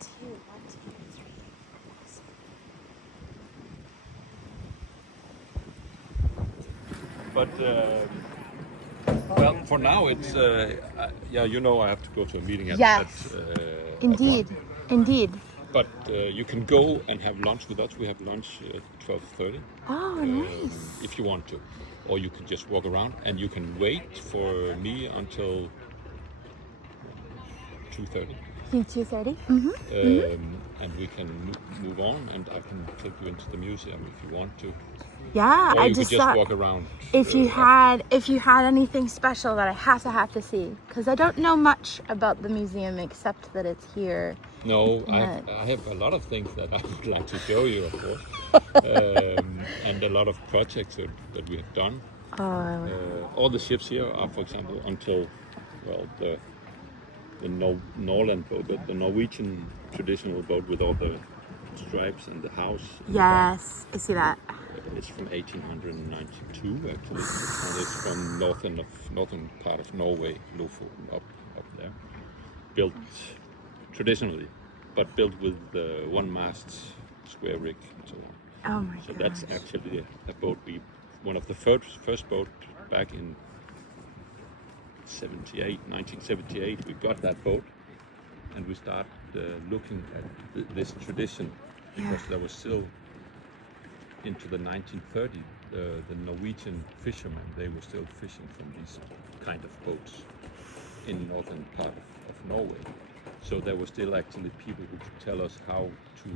2, 1, 2, 3. But well, for now it's yeah. You know, I have to go to a meeting at Yes. Indeed. at 1. Indeed. But you can go and have lunch with us. We have lunch at 12:30. Oh, nice. If you want to, or you can just walk around and you can wait for me until 2:30. 2:30. And we can move on, and I can take you into the museum if you want to. Yeah, Or I you just could just thought walk around. if you had anything special that I have to see, because I don't know much about the museum except that it's here. No, Yeah. I have a lot of things that I would like to show you, of course, and a lot of projects that we have done. All the ships here are, for example, until the Norland boat, the Norwegian traditional boat with all the stripes and the house. Yes, I see that. It's from 1892 actually, and it's from northern part of Norway, Lofoten, up there. Built traditionally, but built with one mast, square rig, and so on. Oh my So gosh. that's actually a boat one of the first boat back in 1978. We got that boat, and we started looking at this tradition because there was still into the 1930s the Norwegian fishermen, they were still fishing from these kind of boats in northern part of Norway. So there were still actually people who could tell us how to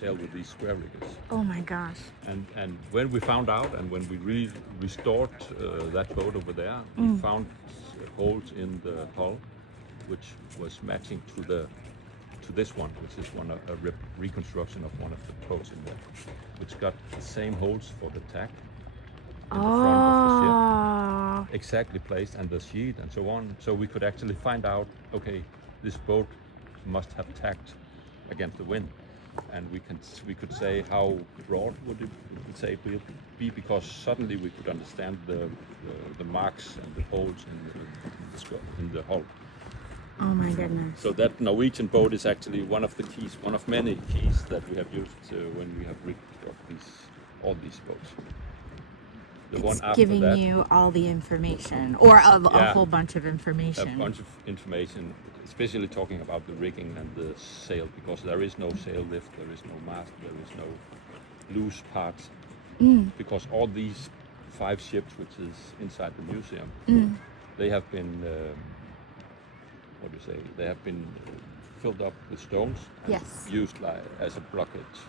sail with these square riggers. Oh my gosh. And when we found out, and when we restored that boat over there, we found holes in the hull, which was matching to this one, which is a reconstruction of one of the boats in there, which got the same holes for the tack in the front of the ship, exactly placed, and the sheet and so on. So we could actually find out, okay, this boat must have tacked against the wind, and we could say how broad would it be, because suddenly we could understand the marks and the holes in the hull. Oh my goodness. So that Norwegian boat is actually one of the keys, one of many keys that we have used when we have reconstructed all these boats. The one after Giving that, you all the information, or a whole bunch of information. a bunch of information, especially talking about the rigging and the sail, because there is no sail lift, there is no mast, there is no loose parts, because all these 5 ships, which is inside the museum, they have been they have been filled up with stones and used as a blockage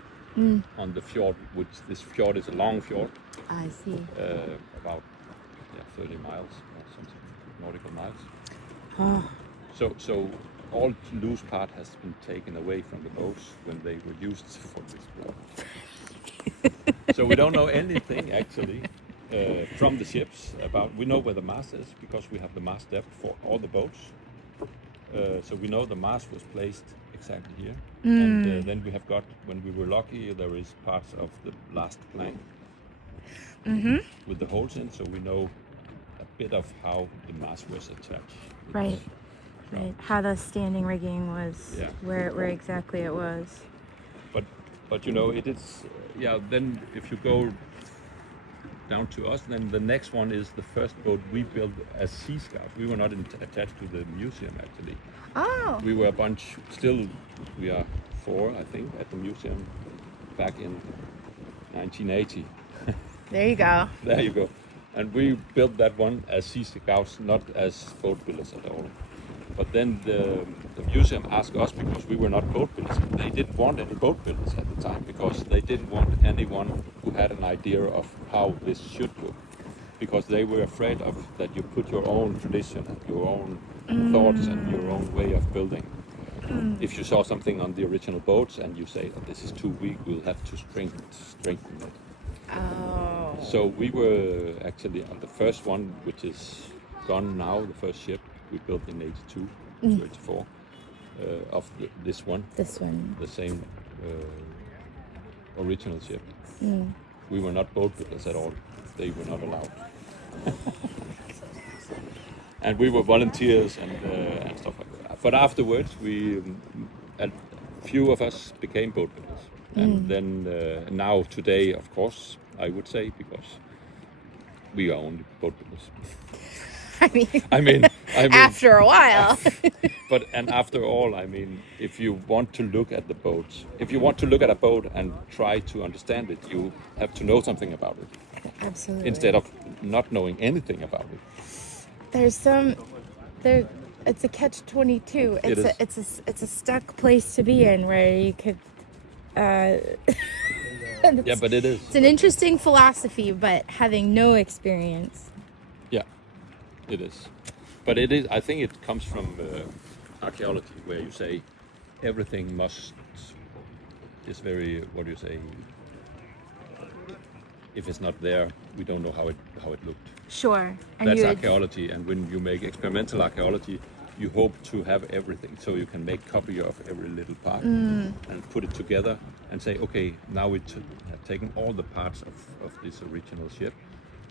on the fjord, which this fjord is a long fjord. I see. About 30 miles or something, nautical miles. Oh. So all loose part has been taken away from the boats when they were used for this blockage. So we don't know anything actually from the ships about. We know where the mast is because we have the mast depth for all the boats. So we know the mast was placed exactly here, and then we have got, when we were lucky, there is parts of the last plank with the holes in, so we know a bit of how the mast was attached. Right. Right. How the standing rigging was, where exactly it was. But you know, it is then if you go down to us, then the next one is the first boat we built as Sea Scouts. We were not attached to the museum actually. Oh. We were a bunch, still we are 4 I think at the museum back in 1980. There you go. There you go. And we built that one as Sea Scouts, not as boat builders at all. But then the museum asked us, because we were not boat builders, they didn't want any boat builders at the time, because they didn't want anyone who had an idea of how this should look, because they were afraid of that you put your own tradition and your own thoughts and your own way of building. If you saw something on the original boats and you say, oh, this is too weak, we'll have to strengthen it. Oh. So we were actually on the first one, which is gone now, the first ship we built in 82, 84, of this one. This one. The same original ship. We were not boat builders at all. They were not allowed. And we were volunteers and stuff like that. But afterwards, we few of us became boat builders. And then now today, of course, I would say, because we are only boat builders. I mean, I mean, after a while. but and after all, I mean, if you want to look at the boats, if you want to look at a boat and try to understand it, you have to know something about it Absolutely. instead of not knowing anything about it. It's a catch-22. It is. It's a stuck place to be in where you could. Yeah, but it is. It's an interesting philosophy, but having no experience. Yeah, it is. But it is. I think it comes from archaeology, where you say everything is very. What do you say? If it's not there, we don't know how it looked. Sure. And That's archaeology, and when you make experimental archaeology, you hope to have everything, so you can make copy of every little part and put it together and say, okay, now we have taken all the parts of this original ship,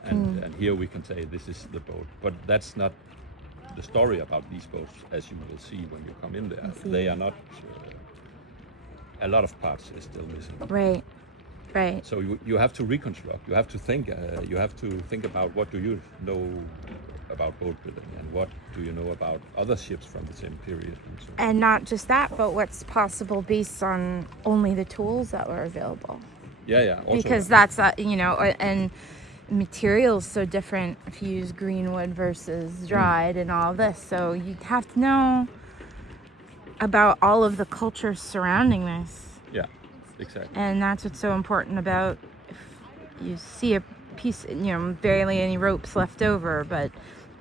and here we can say this is the boat. But that's not the story about these boats, as you will see when you come in there. They are not. A lot of parts are still missing. Right. Right. So you have to reconstruct. You have to think. You have to think about what do you know about boat building, and what do you know about other ships from the same period. And so. And not just that, but what's possible based on only the tools that were available. Yeah. Also, Because that's and materials so different if you use green wood versus dried and all this. So you have to know about all of the cultures surrounding this. Yeah, exactly. And that's what's so important about if you see a piece, barely any ropes left over, but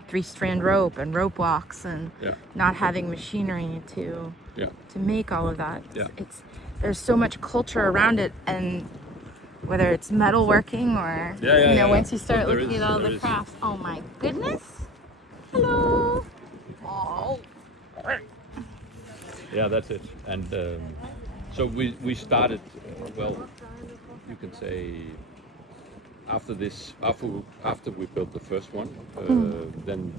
3-strand rope and rope walks and not having machinery to make all of that. Yeah. There's so much culture around it, and whether it's metalworking or once you start looking at all the crafts. Oh my goodness. Hello. Oh. Yeah, that's it. And so we started. Well, you can say after we built the first one, then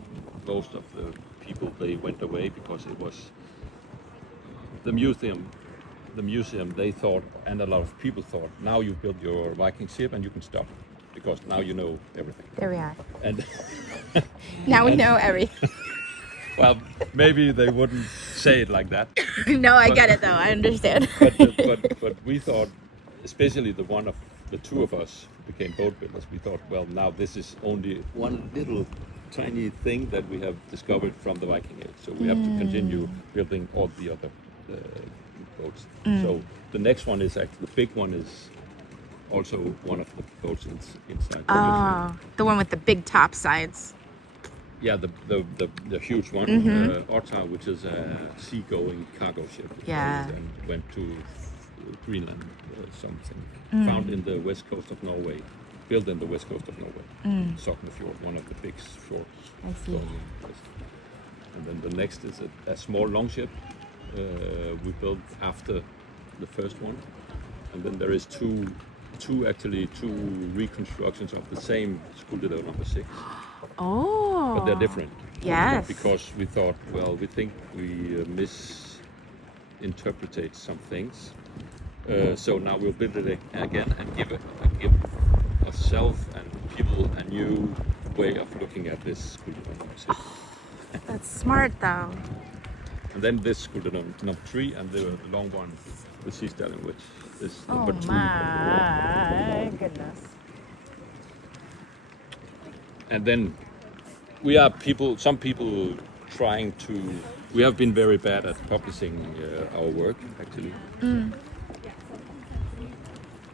most of the people they went away because it was the museum. The museum they thought, and a lot of people thought, now you've built your Viking ship and you can stop because now you know everything. There we are. And now we know everything. well, maybe they wouldn't say it like that. No, I get it though. I understand. but we thought, especially the two of us became boat builders. We thought, well, now this is only one little tiny thing that we have discovered from the Viking Age. So we have to continue building all the other boats. So the next one is actually the big one is also one of the boats inside. The one with the big top sides. Yeah, the huge one, Ottar, which is a seagoing cargo ship. Yeah. And went to Greenland, something. Found in the west coast of Norway, built in the west coast of Norway. Sognefjord, one of the big fjords. I see. Going west. And then the next is a small longship we built after the first one. And then there is two reconstructions of the same Skulde number 6. Oh. But they're different. Yes. Because we thought, well, we think we misinterpreted some things. So now we'll build it again and give ourselves and people a new way of looking at this Skulde number 6. That's smart though. And then this Skulde number 3 and the long one, the sea stallion, which is number 2. Oh my goodness. And then we have been very bad at publishing our work, actually.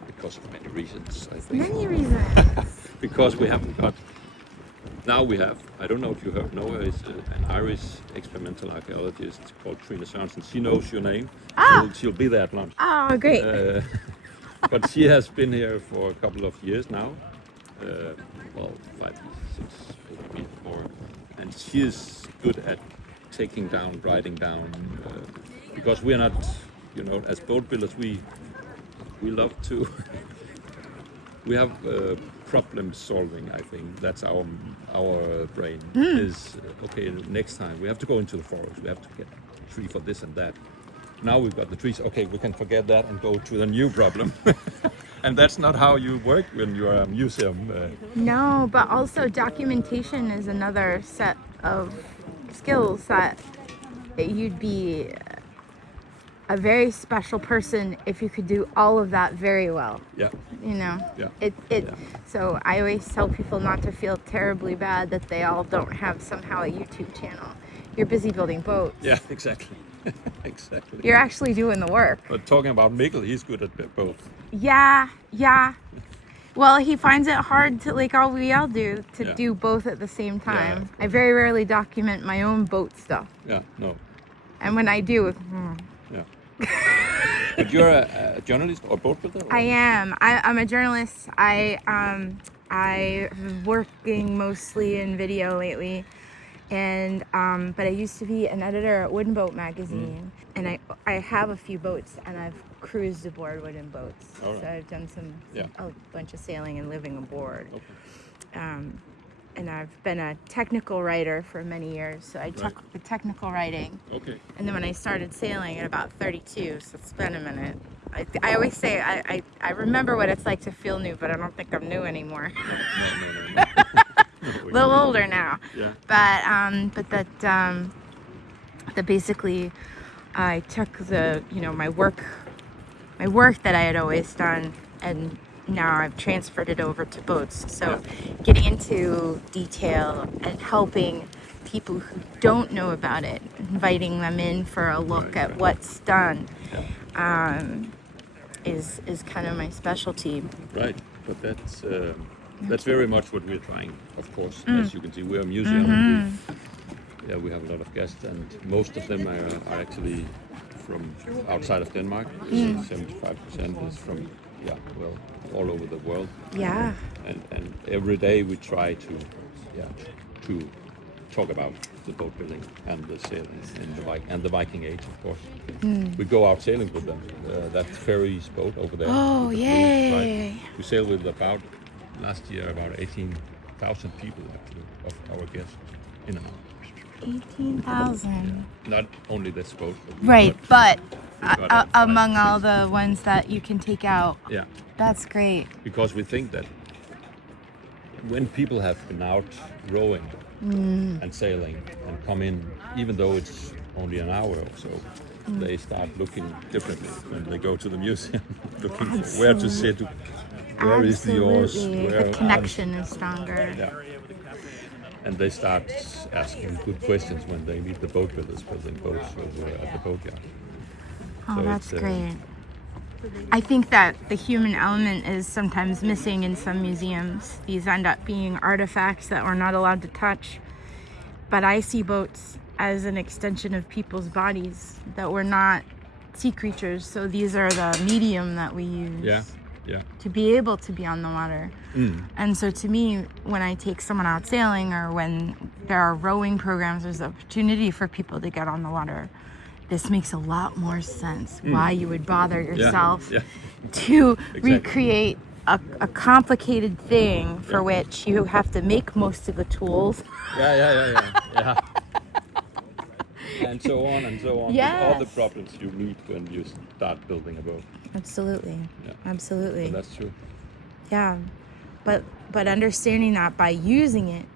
Because of many reasons, I think. Many reasons. Because we haven't got. Now we have. I don't know if you know her. Is an Irish experimental archaeologist called Trina Sørensen. She knows your name. She'll be there at lunch. Oh, great. But she has been here for a couple of years now. 5, 6, maybe 4. And she is good at writing down. Because we are not, as boat builders, we love to. We have problem solving. I think that's our brain is okay. Next time we have to go into the forest. We have to get a tree for this and that. now we've got the trees. Okay, we can forget that and go to the new problem. And that's not how you work when you're a museum. No, but also documentation is another set of skills that you'd be a very special person if you could do all of that very well. Yeah. You know, Yeah. So I always tell people not to feel terribly bad that they all don't have somehow a YouTube channel. You're busy building boats. Yeah, exactly. Exactly. You're actually doing the work. But talking about Mikkel, he's good at both. Yeah. Well, he finds it hard to, like all we all do, to do both at the same time. Yeah. I very rarely document my own boat stuff. Yeah, no. And when I do, Yeah. But you're a journalist or boat builder? Or? I am. I'm a journalist. I'm working mostly in video lately, and but I used to be an editor at Wooden Boat magazine, and I have a few boats, and I've cruised aboard wooden boats. Right. So I've done a bunch of sailing and living aboard. Okay. And I've been a technical writer for many years, so I took the technical writing. Okay. And then when I started sailing at about 32, so it's been a minute. I always say I remember what it's like to feel new, but I don't think I'm new anymore. No. A little older now. Yeah. But that basically I took my work that I had always done, and now I've transferred it over to boats. So getting into detail and helping people who don't know about it, inviting them in for a look at what's done, is kind of my specialty. Right, but that's very much what we're trying, of course. As you can see, we're a museum. And we have a lot of guests, and most of them are actually from outside of Denmark. 75% is from all over the world. Yeah. And every day we try to talk about the boat building and the sailing and the Viking Age, of course. We go out sailing with them. That ferry's boat over there. Oh, yay! Right? We sailed with last year about 18,000 people actually of our guests in and out. 18,000. Not only this boat. But among all the ones that you can take out. Yeah. That's great. Because we think that when people have been out rowing and sailing and come in, even though it's only an hour or so, they start looking differently when they go to the museum, looking for where to sit, where is the oars, the connection is stronger. Yeah. And they start asking good questions when they meet the boat builders building boats over at the boatyard. Oh, So that's it's, great. I think that the human element is sometimes missing in some museums. These end up being artifacts that we're not allowed to touch. But I see boats as an extension of people's bodies, that we're not sea creatures. So these are the medium that we use to be able to be on the water. And so to me, when I take someone out sailing or when there are rowing programs, there's opportunity for people to get on the water. This makes a lot more sense why you would bother yourself to recreate a complicated thing for which you have to make most of the tools. Yeah. And so on and so on. Yes. All the problems you meet when you start building a boat. Absolutely. Yeah. Absolutely. And that's true. Yeah. But understanding that by using it,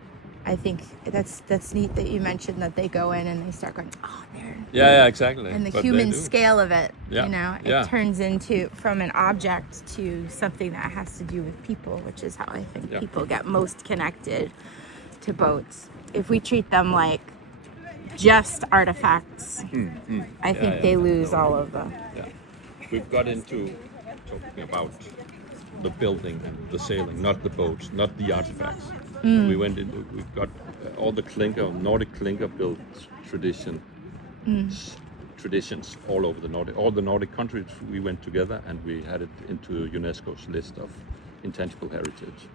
I think that's neat that you mentioned that they go in and they start going, oh, there. Yeah, exactly. And the But human they do. scale of it, it turns into from an object to something that has to do with people, which is how I think people get most connected to boats. If we treat them like just artifacts, I think they lose all of the. Yeah. We've got into talking about the building and the sailing, not the boats, not the artifacts. We've got all the Nordic clinker built traditions all over all the Nordic countries. We went together and we had it into UNESCO's list of intangible heritage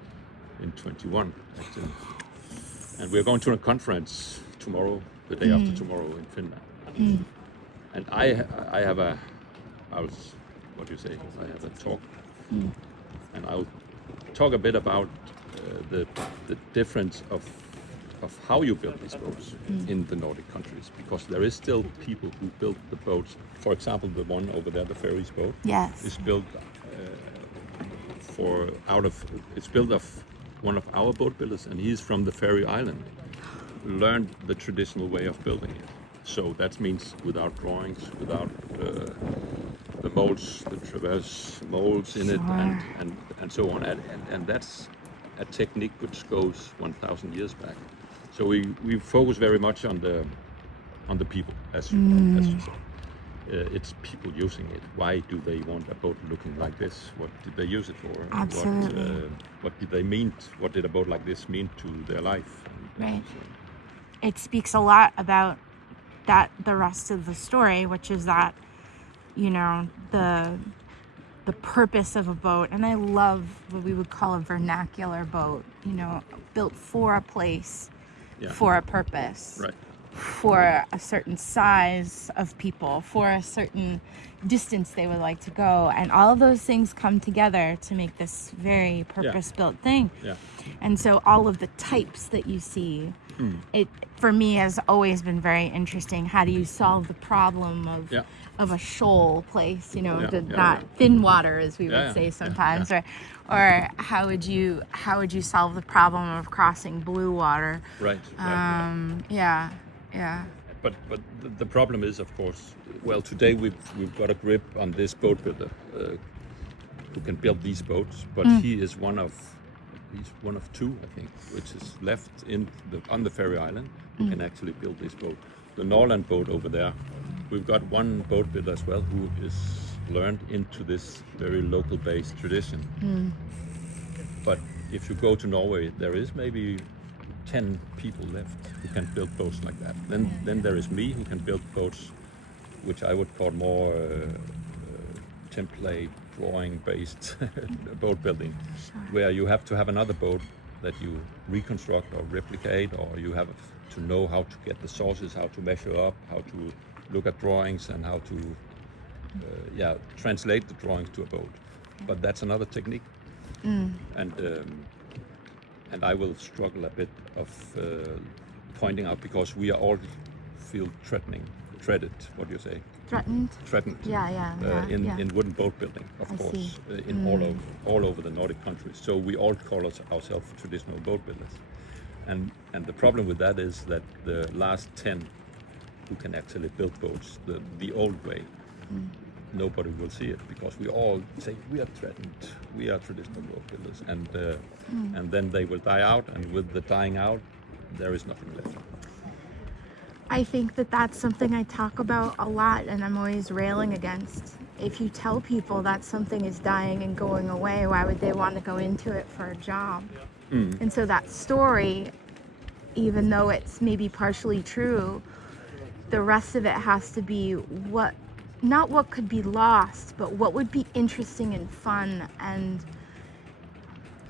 in 21 actually. And we're going to a conference tomorrow, the day after tomorrow in Finland. And I have a talk, and I'll talk a bit about the difference of of how you build these boats in the Nordic countries, because there is still people who build the boats. For example, the one over there, the ferries boat, Yes. is built it's built of one of our boat builders, and he's from the Faroe Island. Learned the traditional way of building it. So that means without drawings, without the molds, the traverse molds in it, and so on. And that's a technique which goes 1,000 years back. So we focus very much on the people, as you say. It's people using it. Why do they want a boat looking like this? What did they use it for? Absolutely. What did they mean? What did a boat like this mean to their life? Right. It speaks a lot about the rest of the story, which is that, you know, the purpose of a boat. And I love what we would call a vernacular boat, you know, built for a place, for a purpose. Right. For a certain size of people, for a certain distance they would like to go, and all of those things come together to make this very purpose-built thing. Yeah. And so all of the types that you see, it for me has always been very interesting. How do you solve the problem of a shoal place? You know, not thin water, as we would say sometimes, or how would you solve the problem of crossing blue water? Right. Yeah. But the problem is, of course, well, today we've got a grip on this boat builder who can build these boats, but he's one of two, I think, which is left on the Faroe Island who can actually build this boat. The Norland boat over there, we've got one boat builder as well who is learned into this very local-based tradition. But if you go to Norway, there is maybe 10 people left who can build boats like that. Then there is me who can build boats, which I would call more template drawing based boat building, where you have to have another boat that you reconstruct or replicate, or you have to know how to get the sources, how to measure up, how to look at drawings, and how to translate the drawings to a boat. But that's another technique. And I will struggle a bit of pointing out, because we are all feel threatened. What do you say? Threatened. In wooden boat building, of course, in all over the Nordic countries. So we all call ourselves traditional boat builders. And the problem with that is that the last 10 who can actually build boats the old way, nobody will see it, because we all say we are threatened, we are traditional boat builders, and then they will die out, and with the dying out, there is nothing left. I think that's something I talk about a lot, and I'm always railing against. If you tell people that something is dying and going away, why would they want to go into it for a job? And so that story, even though it's maybe partially true, the rest of it has to be not what could be lost, but what would be interesting and fun and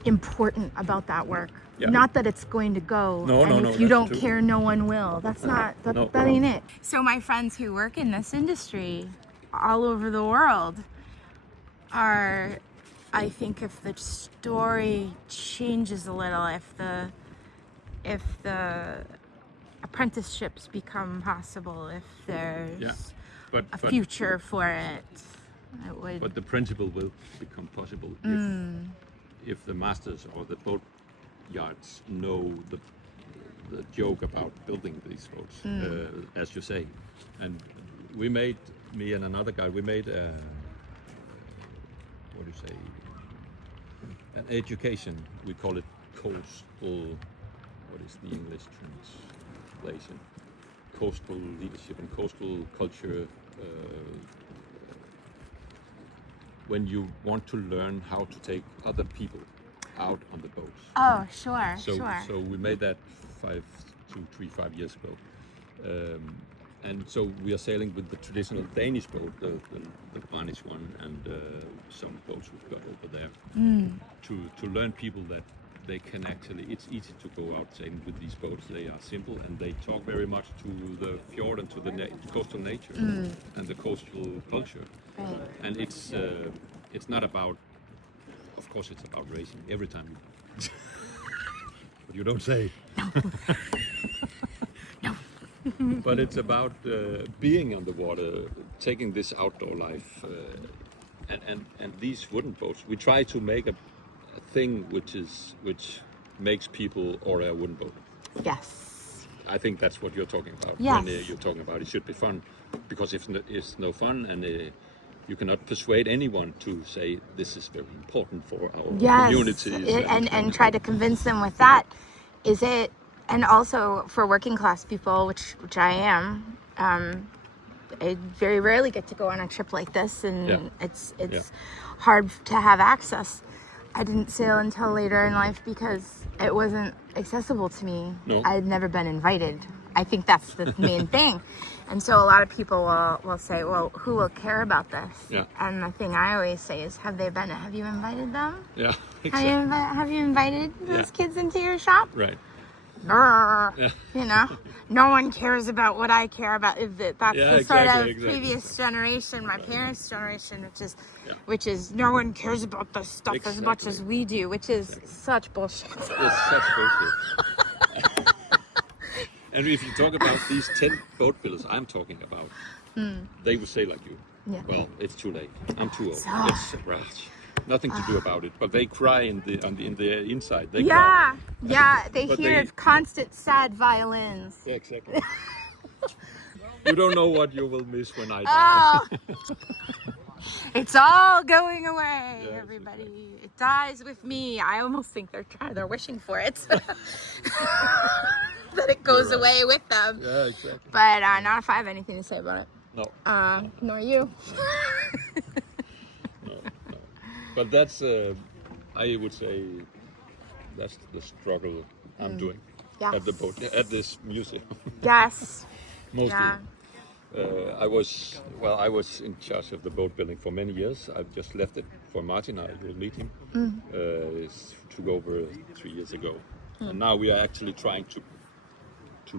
important about that work. Not that it's going to go, if you don't care, no one will. That's not, that ain't it. So my friends who work in this industry all over the world are, I think, if the story changes a little, if the apprenticeships become possible, if there's a future for it, it would. But the principle will become possible if the masters or the boat yards know the joke about building these boats, as you say. And me and another guy, we made an education. We call it coastal. What is the English translation? Coastal leadership and coastal culture. When you want to learn how to take other people out on the boats. Oh, sure. So we made that 5 years ago. And so we are sailing with the traditional Danish boat, the Danish one, and some boats we've got over there, to learn people that they can actually, it's easy to go out sailing with these boats. They are simple, and they talk very much to the fjord and to the coastal nature and the coastal culture. Right. And it's not about, of course it's about racing every time. You don't say. No. But it's about being on the water, taking this outdoor life, and these wooden boats. We try to make a thing which makes people order a wooden boat. Yes. I think that's what you're talking about. Yes. When you're talking about it should be fun, because if it's no fun, and you cannot persuade anyone to say this is very important for our communities. And try to convince them with that. Is it, and also for working class people, which I am, I very rarely get to go on a trip like this, and it's hard to have access. I didn't sail until later in life because it wasn't accessible to me. No. I had never been invited. I think that's the main thing. And so a lot of people will say, well, who will care about this? Yeah. And the thing I always say is, have you invited them? Yeah, exactly. Have you invited those kids into your shop? Right. You know, no one cares about what I care about. That's the sort of previous generation, my parents' generation, which is no one cares about this stuff as much as we do, which is such bullshit. It's such bullshit. And if you talk about these 10 boat builders I'm talking about, they would say like you, well, it's too late. I'm too old. It's rash. Nothing to do about it. But they cry in the inside. They cry. They hear constant sad violins. Yeah, exactly. You don't know what you will miss when I die. Oh. It's all going away, everybody. Exactly. It dies with me. I almost think they're wishing for it. That it goes away with them. Yeah, exactly. But not if I have anything to say about it. No. Nor you. No. But that's, I would say, that's the struggle I'm doing at the boat, at this museum. Yes. Mostly. Yeah. I was in charge of the boat building for many years. I've just left it for Martin. I will meet him. Took over 3 years ago, and now we are actually trying to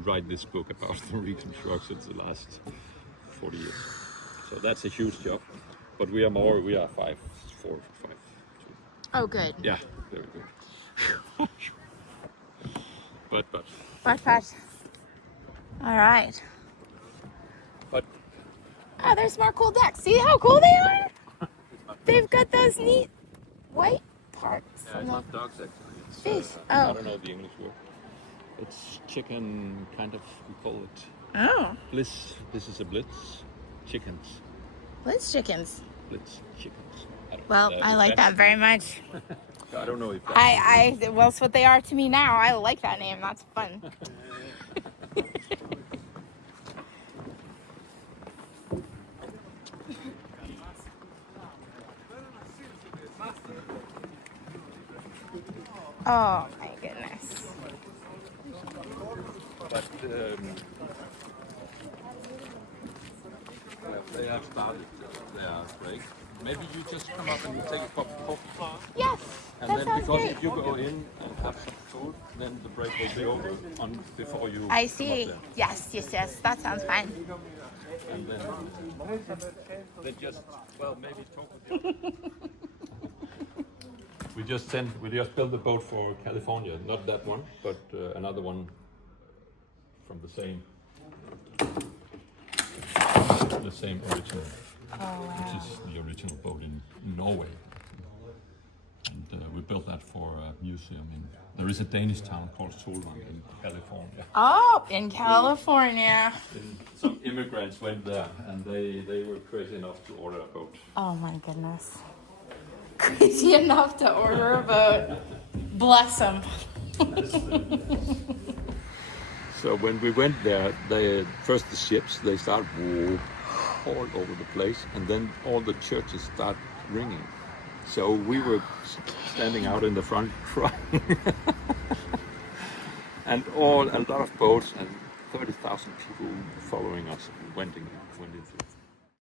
write this book about the reconstructions the last 40 years. So that's a huge job. But we are 4 or 5. Oh, good. Yeah, very good. but. All right. But. Oh, there's more cool decks. See how cool they are? They've got those neat white parts. Yeah, it's not dogs actually. It's fish. I don't know the English word. It's chicken, kind of. We call it. Oh. Bliss. This is a blitz. Chickens. Blitz chickens. Blitz chickens. I like that very much. I don't know if well, it's what they are to me now. I like that name. That's fun. Oh my goodness. But they have started their break. Maybe you just come up and take a cup of coffee. Yes. And then because if you go in and have some food, then the break will be over before you. I see. Yes. That sounds fine. And then just maybe talk with you. We just built a boat for California, not that one, but another one from the same original, which is the original boat in Norway. And we built that for a museum. There is a Danish town called Solvang in California. Oh, in California. Some immigrants went there, and they were crazy enough to order a boat. Oh my goodness. Crazy enough to order a boat. Bless them. So when we went there, the ships, they start all over the place, and then all the churches start ringing. So we were standing out in the front crying. And a lot of boats and 30,000 people following us went into